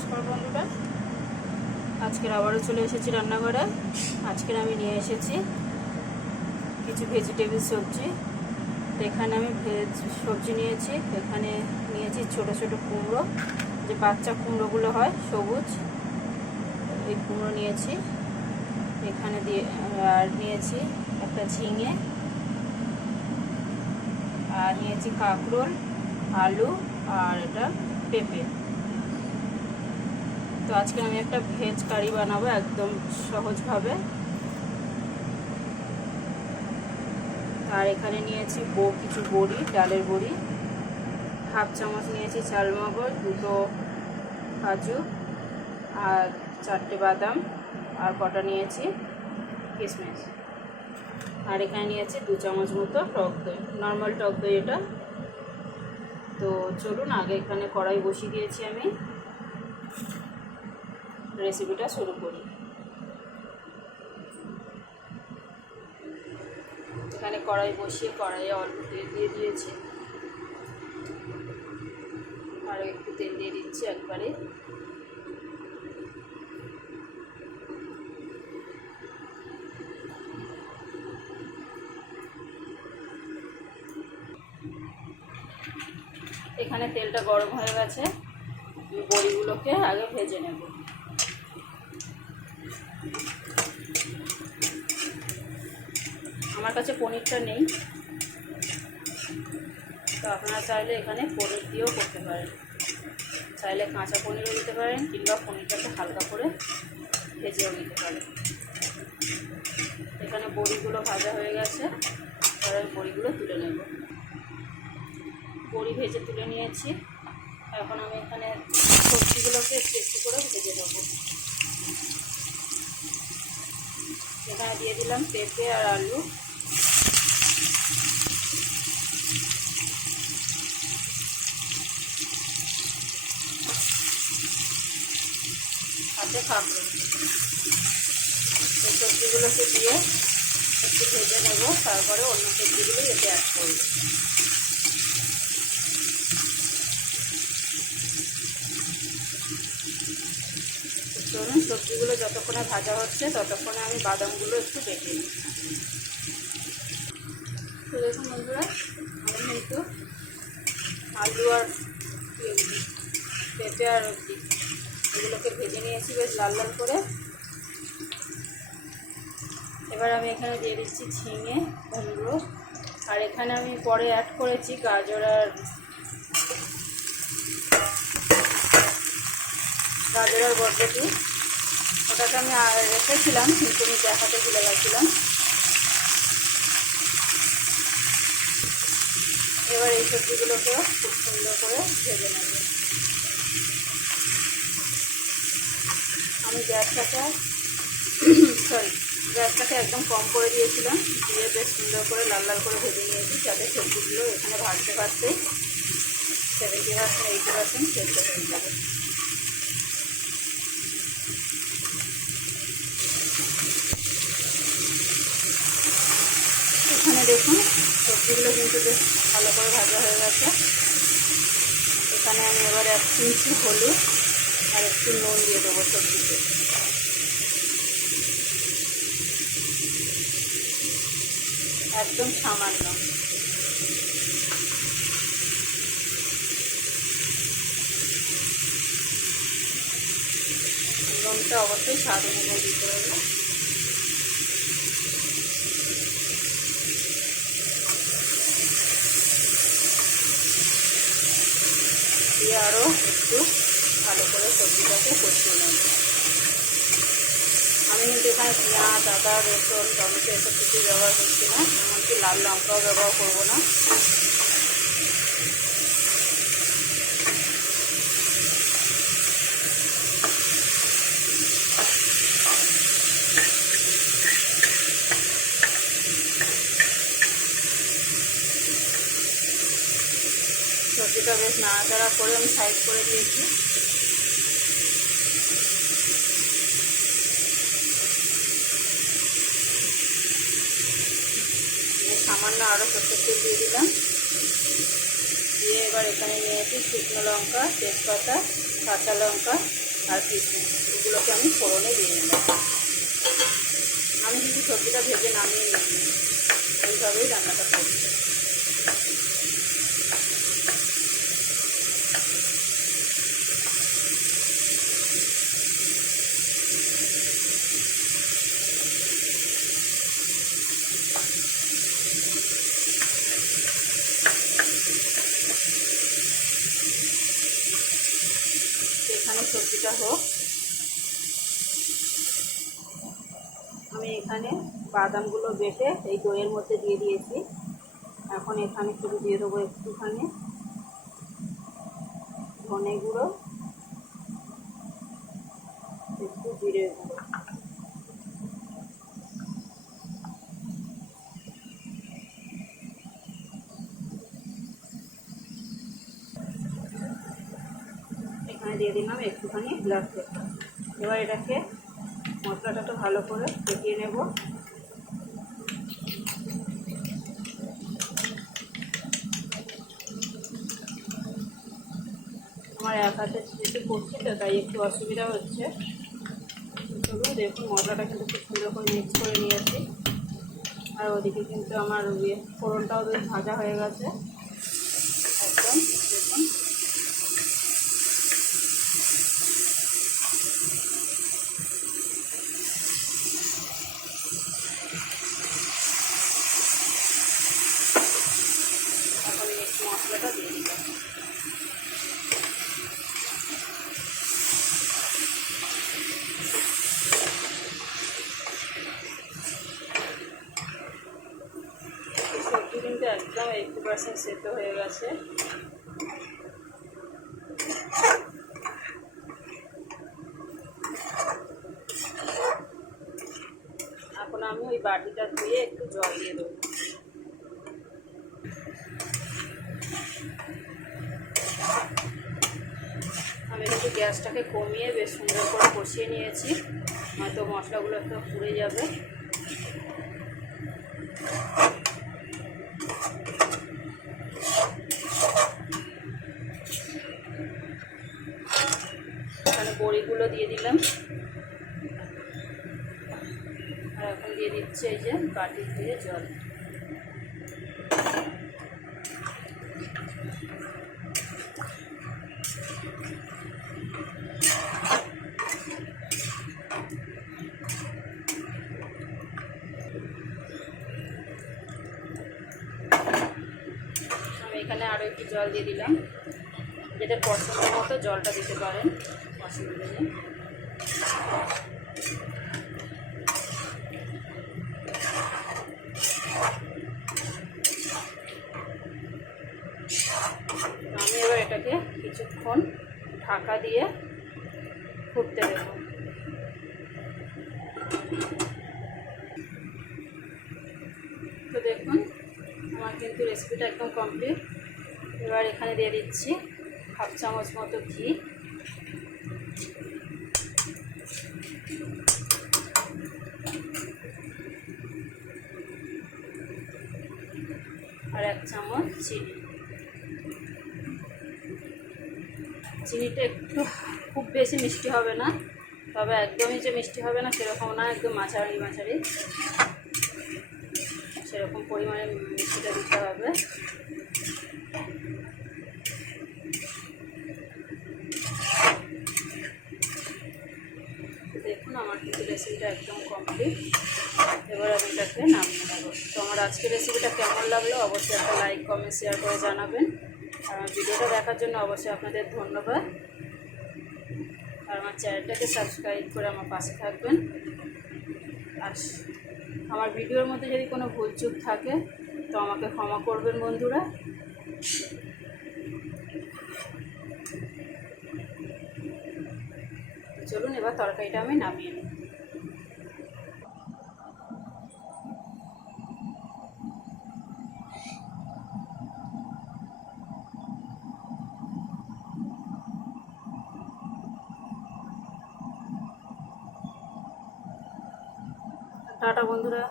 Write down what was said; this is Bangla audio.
নমস্কার বন্ধুরা, আজকের আবারও চলে এসেছি রান্নাঘরে। আজকের আমি নিয়ে এসেছি কিছু ভেজিটেবল সবজি। তো এখানে আমি ভেজ সবজি নিয়েছি। এখানে নিয়েছি ছোট ছোট কুমড়ো, যে বাচ্চা কুমড়োগুলো হয় সবুজ, এই কুমড়ো নিয়েছি এখানে দিয়ে। আর নিয়েছি একটা ঝিঙে, আর নিয়েছি কাঁকরোল, আলু, আর এটা পেঁপে। তো আজকে আমি একটা ভেজ কারি বানাবো একদম সহজভাবে। আর এখানে নিয়েছি কিছু বড়ি, ডালের বড়ি, হাফ চামচ নিয়েছি চালমগজ, দুটো কাজু, আর 4টে বাদাম, আর কটা নিয়েছি কিশমিশ। আর এখানে নিয়েছি 2 চামচ মতো টক দই, নর্মাল টক দই এটা। তো চলুন আগে এখানে কড়াই বসিয়ে দিয়েছি, আমি রেসিপিটা শুরু করি। এখানে কড়াই বসিয়ে কড়াইয়ে অল্প তেল দিয়ে দিয়েছি, আরও একটু তেল দিয়ে দিচ্ছি একবারে। এখানে তেলটা গরম হয়ে গেছে, বড়িগুলোকে আগে ভেজে নেব। আমার কাছে পনিরটা নেই, তো আপনারা চাইলে এখানে পনির দিয়েও করতে পারেন, চাইলে কাঁচা পনিরও দিতে পারেন, কিংবা পনিরটাকে হালকা করে ভেজেও দিতে পারেন। এখানে বড়িগুলো ভাজা হয়ে গেছে, এবার বড়িগুলো তুলে নেব। বড়ি ভেজে তুলে নিয়েছি। এখন আমি এখানে সবজিগুলোকে একটু একটু করে ভেজে নেব। এখানে দিয়ে দিলাম পেঁপে আর আলু, হাতে কাঁকড়ো। এই সবজিগুলোকে দিয়ে একটু ভেজে নেব, তারপরে অন্য সবজিগুলো এতে অ্যাড করব। চলুন সবজিগুলো যতক্ষণে ভাজা হচ্ছে ততক্ষণে আমি বাদামগুলো একটু বেটে নিই। তো দেখুন বন্ধুরা, আমি কিন্তু আলু আর পেঁপে আর এগুলোকে ভেজে নিয়েছি বেশ লাল লাল করে। এবার আমি এখানে দিয়ে দিচ্ছি ঝিঙে, কুমড়ো, আর এখানে আমি পরে অ্যাড করেছি গাজর আর বরবটি। ওটাকে আমি রেখেছিলাম, কিন্তু আমি দেখাতে ভুলে গেছিলাম। এবার এই সবজিগুলোকেও খুব সুন্দর করে ভেজে নেব। আমি গ্যাসটাকে একদম কম করে দিয়েছিলাম, দিয়ে বেশ সুন্দর করে লাল লাল করে ভেজে নিয়েছি, যাতে সবজিগুলো এখানে ভাজতে ভাজতেই 70% 80% সেদ্ধ হয়ে যাবে। এখানে দেখুন সবজিগুলো কিন্তু বেশ ভালো করে ভাজা হয়ে গেছে। এখানে আমি এবার 1 চিমটি হলুদ আর একটু নুন দিয়ে দেবো সবজিতে। একদম সামান্য। নুনটা অবশ্যই স্বাদ অনুযায়ী দিতে হবে। দিয়ে আরও একটু ভালো করে সবজিটাকে কষিয়ে নেব। আমি কিন্তু এখানে পেঁয়াজ, আদা, রসুন, টমেটো এসব কিছুই ব্যবহার করছি না, এমনকি লাল লঙ্কাও ব্যবহার করবো না। সবজিটা বেশ নাড়াচাড়া করে আমি সাইড করে দিয়েছি। সামান্য আরও সরষের তেল দিয়ে দিলাম, দিয়ে এবার এখানে নিয়েছি শুকনো লঙ্কা, তেজপাতা, কাঁচা লঙ্কা, আর কিশমিশ, এগুলোকে আমি ফোড়নে দিয়ে নিলাম। আমি কিন্তু সবজিটা ভেজে নামিয়ে নিই, এইভাবেই রান্নাটা করছি। এখানে সবজিটা হোক, আমি এখানে বাদামগুলো বেটে এই দইয়ের মধ্যে দিয়ে দিয়েছি। এখন এখানে শুধু দিয়ে দেবো একটুখানি ধনে গুঁড়ো, একটু জিরে গুঁড়ো। এখানে দিয়ে দিলাম একটুখানি ব্ল্যাক পেপার। এবার এটাকে মশলাটাকে ভালো করে ফেটিয়ে নেব। আমার এক হাতে একটু করছি তো, তাই একটু অসুবিধা হচ্ছে। চলুন দেখুন, মশলাটা কিন্তু খুব সুন্দর করে মিক্স করে নিয়েছি। আর ওদিকে কিন্তু আমার ফোড়নটাও বেশ ভাজা হয়ে গেছে একদম। দেখুন এখন একটু মশলাটা দিয়ে দিলাম। সবজি কিন্তু একদম 80% সেদ্ধ হয়ে গেছে। এখন আমি ওই বাটিটা ধুয়ে একটু জল দিয়ে দেবো। আমি একটু গ্যাসটাকে কমিয়ে বেশ সুন্দর করে কষিয়ে নিয়েছি, হয়তো মশলাগুলো একটু পুড়ে যাবে। এখানে বড়িগুলো দিয়ে দিলাম, আর এখন দিয়ে দিচ্ছে এই যে বাটি ধুয়ে জল। আমি এখানে আরও একটু জল দিয়ে দিলাম, যেটা পছন্দ মতো জলটা দিতে পারেন, অসুবিধা নেই। আমি এবার এটাকে কিছুক্ষণ ঢাকা দিয়ে ফুটতে দেব। তো দেখুন, আমার কিন্তু রেসিপিটা একদম কমপ্লিট। এবার এখানে দিয়ে দিচ্ছি 1/2 চামচ মতো ঘি, আর 1 চামচ চিনি। চিনিটা একটু খুব বেশি মিষ্টি হবে না, তবে একদমই যে মিষ্টি হবে না সেরকম না, একদম মাঝারি মাঝারি সেরকম পরিমাণে মিষ্টিটা দিতে হবে। দেখুন, আমার কিন্তু রেসিপিটা একদম কমপ্লিট। এবার আমি এটাকে নামিয়ে নেব। তো আমার আজকের রেসিপিটা কেমন লাগলো অবশ্যই একটা লাইক কমেন্ট শেয়ার করে জানাবেন। আর আমার ভিডিওটা দেখার জন্য অবশ্যই আপনাদের ধন্যবাদ। আর আমার চ্যানেলটাকে সাবস্ক্রাইব করে আমার পাশে থাকবেন। আর আমার ভিডিওর মধ্যে যদি কোনো ভুলচুক থাকে তো আমাকে ক্ষমা করবেন বন্ধুরা। চলুন এবার তরকারিটা আমি নামিয়ে নিই। টাটা বন্ধুরা।